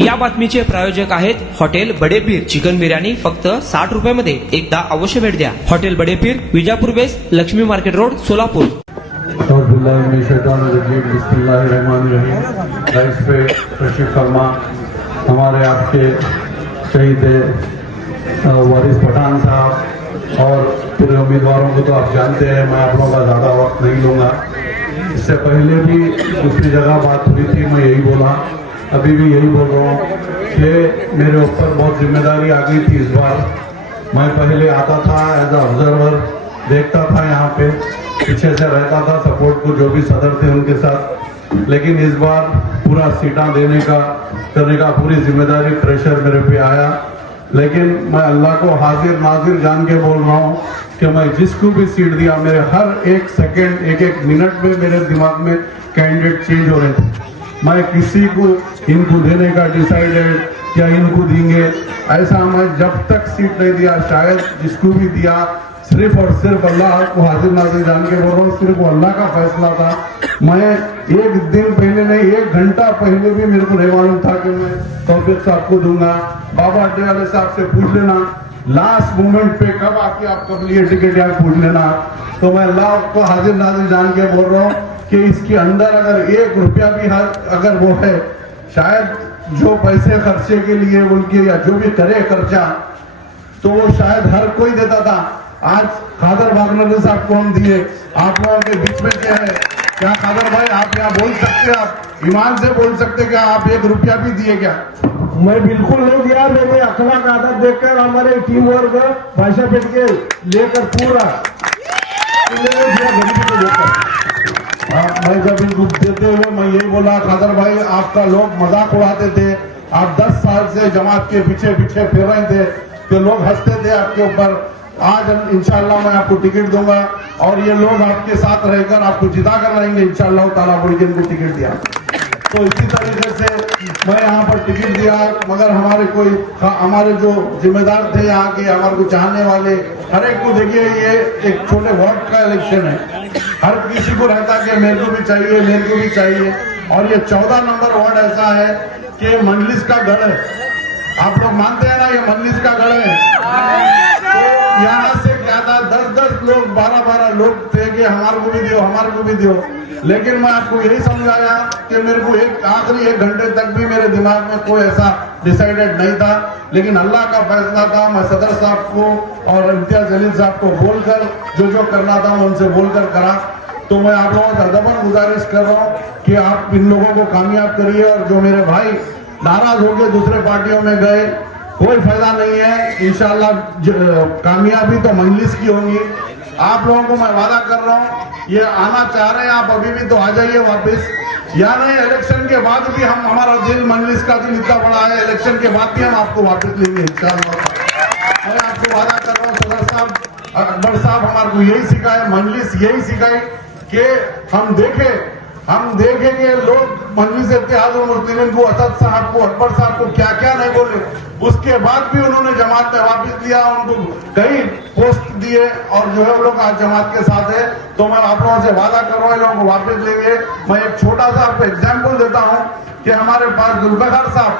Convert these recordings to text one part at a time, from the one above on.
या बातमीचे प्रायोजक आहेत हॉटेल बडेपीर चिकन बिर्याणी फक्त 60 रुपयामध्ये एकदा अवश्य भेट द्या. हॉटेल बडेपीर, विजापूर बेस, लक्ष्मी मार्केट रोड, सोलापूर. पे फरमा हमारे आपके शहीद वारिस पठान साहब और पूरे उम्मीदवारों को तो आप जानते हैं, मैं आप लोगों का ज़्यादा वक्त नहीं लूँगा. इससे पहले भी दूसरी जगह बात हुई थी, मैं यही बोला, अभी भी यही बोल रहा हूँ कि मेरे ऊपर बहुत जिम्मेदारी आ गई थी इस बार. मैं पहले आता था एज अ ऑब्जर्वर, देखता था यहाँ पे, पीछे से रहता था सपोर्ट को, जो भी सदर थे उनके साथ. लेकिन इस बार पूरा सीटा देने का करने का पूरी जिम्मेदारी प्रेशर मेरे पे आया. लेकिन मैं अल्लाह को हाजिर नाजिर जान के बोल रहा हूँ कि मैं जिसको भी सीट दिया, मेरे हर एक सेकंड एक एक मिनट में मेरे दिमाग में कैंडिडेट चेंज हो रहे थे. मैं किसी को इनको देने का डिसाइडेड क्या इनको देंगे ऐसा मैं जब तक सीट नहीं दिया, शायद जिसको भी दिया सिर्फ और सिर्फ अल्लाह को हाजिर नाजिर जान के बोल रहा हूँ, सिर्फ वो अल्लाह का फैसला था. मैं एक दिन पहले नहीं, 1 घंटा पहले भी मेरे को नहीं मालूम था कि मैं तौफीक साहब को दूंगा. बाबा अड्डे वाले साहब से पूछ लेना लास्ट मोमेंट पे कब आके आप कब लिए टिकट, यार पूछ लेना. तो मैं अल्लाह को हाजिर नाजिर जान के बोल रहा हूँ कि इसके अंदर अगर 1 रुपया भी अगर वो है, शायद जो पैसे खर्चे के लिए उनके या जो भी करे खर्चा, तो वो शायद हर कोई देता था. आज खादर बागनली साहब को हम दिए. आप लोगों के बीच में क्या है, क्या खादर भाई आप यहाँ बोल सकते, आप ईमान से बोल सकते क्या आप 1 रुपया भी दिए क्या? मैं बिल्कुल नहीं दिया. मैंने अखलाक आदत देखकर हमारे टीम वर्क भाषा पेट के लेकर पूरा मैं जब इनको देते हुए मैं यही बोला, खादर भाई आपका लोग मजाक उड़ाते थे, आप 10 साल से जमात के पीछे पीछे फिर रहे थे, तो लोग हंसते थे आपके ऊपर. आज इंशाल्लाह मैं आपको टिकट दूंगा और ये लोग आपके साथ रहकर आपको जिता कर रहेंगे इंशाल्लाह ताला. बोल के इनको टिकट दिया. तो इसी तरीके से मैं यहाँ पर टिकट दिया, मगर हमारे जो जिम्मेदार थे यहाँ के, हमारे को चाहने वाले हर एक को, देखिए ये एक छोटे वार्ड का इलेक्शन है, हर किसी को रहता कि मेरे को भी चाहिए, मेरे को भी चाहिए. और ये 14 नंबर वार्ड ऐसा है कि मंजलिस का गढ़ है. आप लोग मानते हैं ना, ये मंजलिस का गढ़ है. तो यहाँ से क्या था, 10-10 लोग, 12-12 लोग थे कि हमारे को भी दियो, हमारे को भी दियो. लेकिन मैं आपको यही समझाया कि मेरे को आखिरी 1 घंटे तक भी मेरे दिमाग में कोई ऐसा डिसाइडेड नहीं था. लेकिन अल्लाह का फैसला था. मैं सदर साहब को और इम्तियाज जलील साहब को बोलकर जो करना था मैं उनसे बोलकर करा. तो मैं आप लोगों से अदबन गुजारिश कर रहा हूँ कि आप इन लोगों को कामयाब करिए. और जो मेरे भाई नाराज होकर दूसरे पार्टियों में गए, कोई फायदा नहीं है. इंशाल्लाह कामयाबी तो मजलिस की होगी. आप लोगों को मैं वादा कर रहा हूँ, ये आना चाह रहे हैं आप अभी भी तो आ जाइए वापस, या नहीं इलेक्शन के बाद भी हम, हमारा दिल मजलिस का दिल इतना बड़ा है, इलेक्शन के बाद भी हम आपको वापस लेंगे इंशाल्लाह. मैं आपको वादा कर रहा हूँ. सदर साहब, अकबर साहब हमारे को यही सिखाए, मजलिस यही सिखाई कि हम देखें कि लोग मजलिस इत्तेहादुल मुस्लिमीन को, असद साहब को, अकबर साहब को क्या क्या नहीं बोले. उसके बाद भी उन्होंने जमात में वापस लिया, उनको कई पोस्ट दिए और जो है वो लोग आज जमात के साथ है. तो मैं आप लोगों से वादा कर रहा हूँ, लोगों को वापस लेंगे. मैं एक छोटा सा आपको एग्जाम्पल देता हूँ कि हमारे पास जुल्फिकार साहब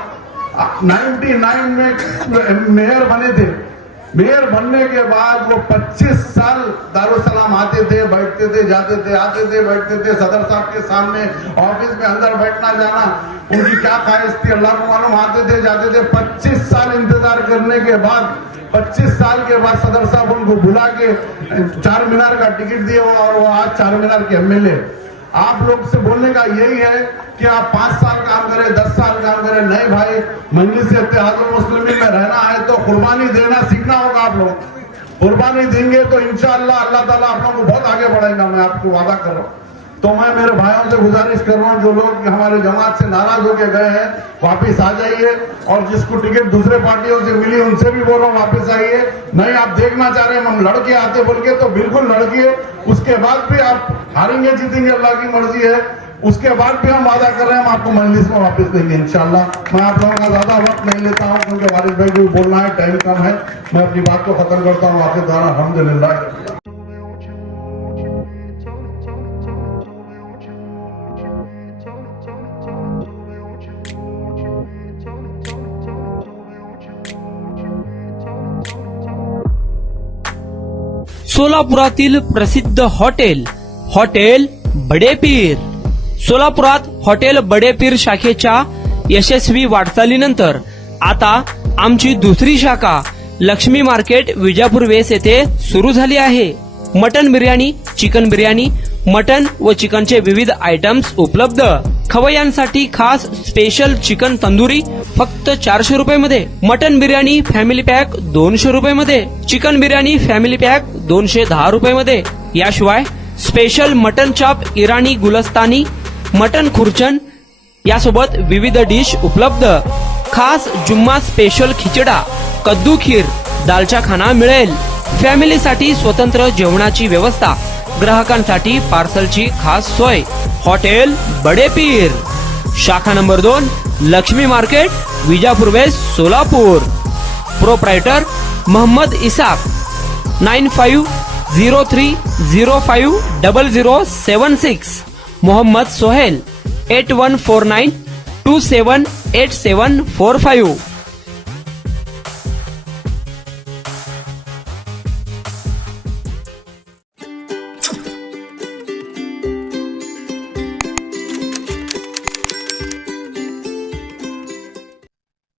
99 में मेयर बने थे. मेयर बनने के बाद वो 25 साल दारुसलाम आते थे, बैठते थे, जाते थे, आते थे, बैठते थे. सदर साहब के सामने ऑफिस में अंदर बैठना जाना उनकी क्या ख्वाहिश थी अल्लाह को मालूम. आते थे, जाते थे. 25 साल इंतजार करने के बाद, 25 साल के बाद सदर साहब उनको बुला के 4 मीनार का टिकट दिए और वो आज 4 मीनार के एमएलए. आप लोग से बोलने का यही है कि आप 5 साल काम करें, 10 साल काम करें. नहीं भाई, मजलिस इत्तेहादुल मुस्लिमीन में रहना है तो कुर्बानी देना सीखना होगा. आप लोग कुर्बानी देंगे तो इंशाअल्लाह अल्लाह ताला आप लोगों को बहुत आगे बढ़ाएगा. मैं आपको वादा कर रहा हूँ. तो मैं मेरे भाइयों से गुजारिश कर रहा हूँ, जो लोग हमारे जमात से नाराज होके गए हैं वापस आ जाइए. और जिसको टिकट दूसरे पार्टियों से मिली उनसे भी बोल रहा हूँ वापस आइए. नहीं आप देखना चाह रहे हैं हम लड़के आते बोल के, तो बिल्कुल लड़के. उसके बाद भी आप हारेंगे जीतेंगे, अल्लाह की मर्जी है. उसके बाद भी हम वादा कर रहे हैं हम आपको मजलिस में वापस देंगे इंशाल्लाह. मैं आप लोगों का ज्यादा वक्त नहीं लेता हूँ क्योंकि वारिस भाई को बोलना है, टाइम कम है. मैं अपनी बात को खत्म करता हूँ. आपके द्वारा अल्हम्दुलिल्लाह. Tony. सोलापुरातील प्रसिद्ध हॉटेल हॉटेल बडेपीर. सोलापुरात हॉटेल बडेपीर शाखेच्या यशस्वी वाटचालीनंतर आता आमची दुसरी शाखा लक्ष्मी मार्केट विजापूर वेस येथे सुरू झाली आहे. Mutton biryani, chicken biryani, mutton व चिकनचे विविध आयटम्स उपलब्ध. खवय्यांसाठी खास स्पेशल चिकन तंदुरी फक्त 400 रुपये मध्ये. मटन बिर्याणी फॅमिली पॅक 200 रुपये मध्ये. चिकन बिर्याणी फॅमिली पॅक 210 रुपये मध्ये. याशिवाय स्पेशल मटन चॉप, इराणी गुलस्तानी, मटन खुर्चन यासोबत विविध डिश उपलब्ध. खास जुम्मा स्पेशल खिचडा, कद्दू खीर, दालचा खाना मिळेल. फॅमिलीसाठी स्वतंत्र जेवणाची व्यवस्था, ग्राहकांसाठी पार्सलची खास सोय. हॉटेल बडेपीर, शाखा number 2, Lakshmi market, Vijapur west, Solapur. Proprietor Mohammed Isak. 9503050076. Mohammed Sohail. 8149278745.